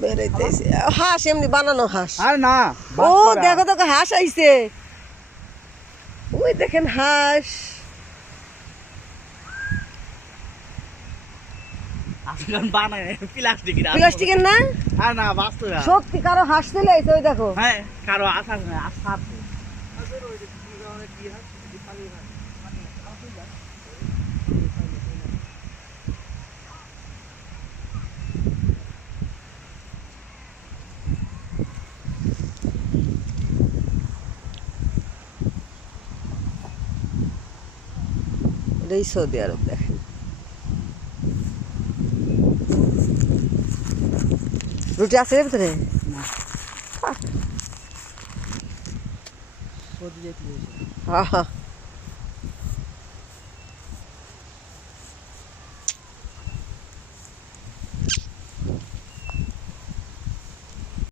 বেরোইতেছে হাঁস এমনি বানানো হাঁস আর না ও দেখো তো হাঁস আইছে ওই দেখেন হাঁস প্লাস্টিকের না আর না বাস্তব সত্যি কারো হাঁস চলে আইছে ওই দেখো হ্যাঁ কারো আসার আসার এটাই সৌদি আরব দেখেন রুটি আছে এর ভিতরে সৌদি যেতে হ্যাঁ